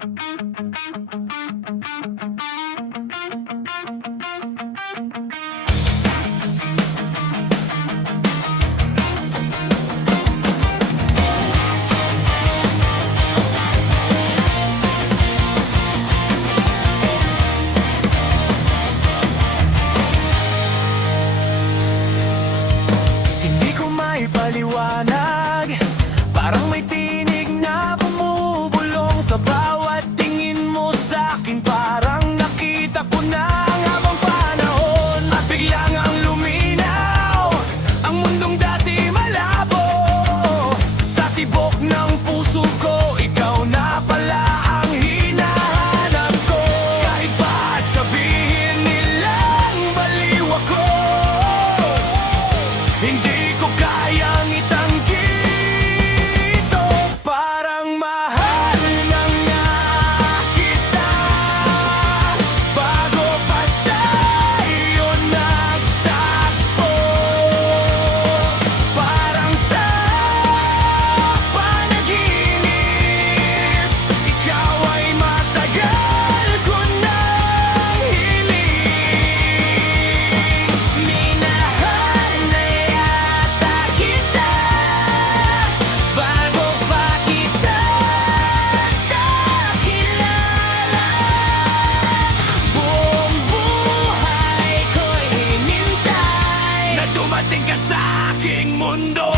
Hindi ko maipaliwanag, parang may tinig na bumubulong sa bawat tingin mo sa'kin. Parang nakita ko na ang habang panahon at biglang ang luminaw ang mundong dati malabo. Sa tibok ng puso ko, ikaw na pala ang hinahanap ko. Kahit pa sabihin nilang baliw ako, hindi ko kayang itanggi ito. Parang mahal na nga kita bago pa tayo nagtagpo. Parang sa panaginip, ikaw ay matagal ko nang hiling. Minahal na yata kita bago pa kita nakilala. Buong buhay ko'y hinintay na dumating ka sa aking mundo.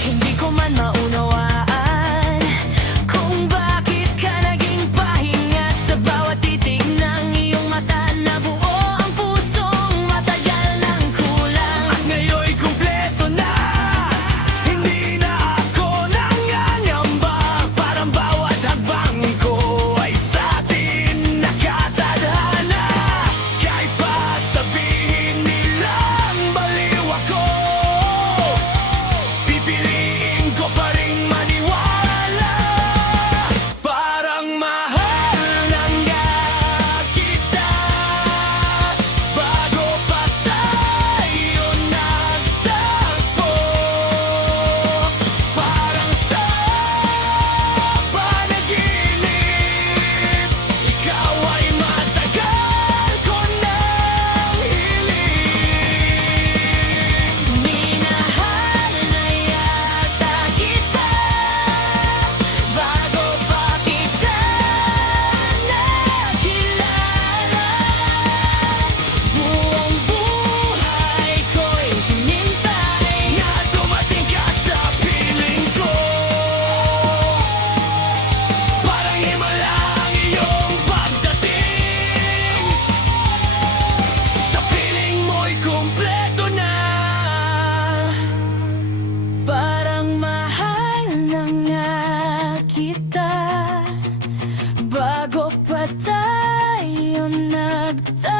Hindi ko man maunawaan kung bakit ka naging pahinga sa bawat titig ng iyong mata. Nabuo ang pusong matagal ng kulang, at ngayon'y kumpleto na. Hindi na ako nangangamba, parang bawat hakbang ko ay sa'tin nakatadhana. Kahit pa sabihin nilang baliw ako, pipiliin ko pa rin maniwala. Parang mahal na nga kita bago pa tayo nagtagpo. Parang sa panaginip, ikaw ay matagal ko nang hiling. Minahal na yata kita bago pa kita nakilala. Buong buhay ko'y hinintay na dumating ka sa piling ko. Parang himala ang iyong pagdating, sa piling mo'y kumpleto na. Parang mahal na nga kita bago pa tayo nagtagpo.